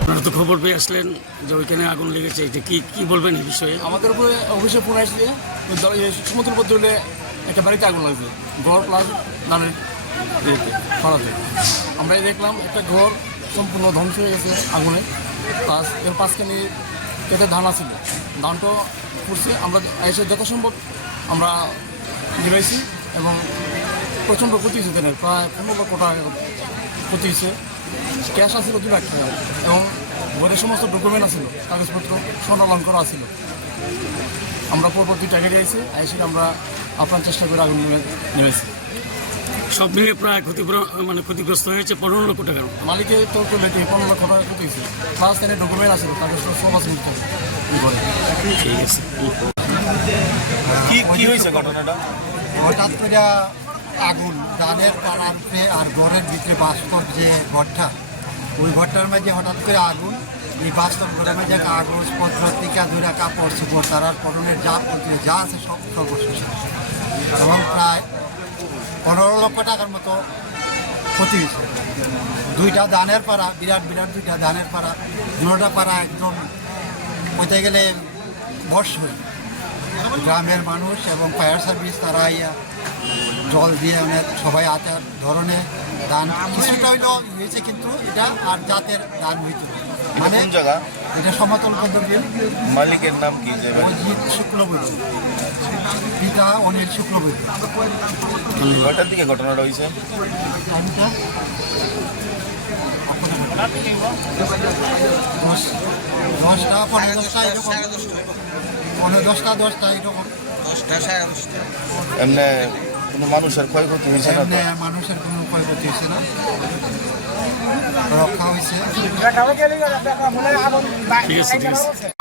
আপনারা তো খবর পেয়ে আসলেন যে ওইখানে আগুন লেগেছে, যে কি বলবেন এই বিষয়ে? আমাদের উপরে অফিসে ফোন আসছে সমুদ্র পথে একটা বাড়িতে আগুন লাগছে, ঘর প্লাস ধানের খরাতে। আমরা দেখলাম একটা ঘর সম্পূর্ণ ধ্বংস হয়ে গেছে আগুনে, প্লাস এর পাঁচখানি কেটে ধান আছিল, ধানটা পুড়ছে। আমরা এসে যথাসম্ভব আমরা গিরাইছি এবং প্রচণ্ড ক্ষতি হয়েছে ধানের, প্রায় 15 লক্ষ টাকা ক্ষতি হয়েছে। ক্যাশ আসছিল 2 লাখ টাকা এবং ঘরের সমস্ত ডকুমেন্ট আছিল, কাগজপত্র স্বর্ণালঙ্কর করা আছিল। আমরা পরবর্তী টাকা দিয়েছি, এসে আমরা আপনার চেষ্টা করে আগুন নেমেছি। সব মিলিয়ে প্রায় ক্ষতিগ্রস্ত হয়েছে 15 লক্ষ টাকা। মালিকের তোর করলে 15 লক্ষ টাকা ক্ষতি হয়েছে, প্লাস তাদের ডকুমেন্ট আছে, কাগজপত্র সব আছে। ঠিক আছে, কি হয়েছে ঘটনাটা? হঠাৎ করে আগুন ধানের পাড়াতে আর ঘরের ভিতরে বাস্তব যে ঘরটা, ওই ঘরটার মাঝে হঠাৎ করে আগুন। এই বাস্তব ঘরের মাঝে কাগজপত্র টিকা ধরে কাপড় চোপড় তারার পটনের যা আছে সব সর্বশেষ, এবং প্রায় 15 লক্ষ টাকার মতো ক্ষতি হয়েছে। 2টা ধানের পাড়া, বিরাট 2টা ধানের পাড়া, 2টা পাড়া একদম বলতে গেলে বর্ষ হয়ে। গ্রামের মানুষ এবং ফায়ার সার্ভিস তারা জল দিয়ে অনেক সবাই আচার ধরনের ধান কিছুটা হইলেও হয়েছে, কিন্তু এটা আর জাতের ধান হইত মানে কোন জায়গা? এটা সমতল পদ্ধতি। মালিকের নাম কি? অজিত শুক্লবৈদ্য, পিতা অনিল শুক্লবৈদ্য। কয়টার দিকে ঘটনাটা হয়েছে? টাইমটা 10টা 10:30 এরকম, 10:10 এরকম। এমনি কোনো মানুষের ক্ষয়ক্ষতি হয়েছে না? মানুষের কোনো ক্ষয়ক্ষতি হয়েছে না, রক্ষা হয়েছে। ঠিক আছে।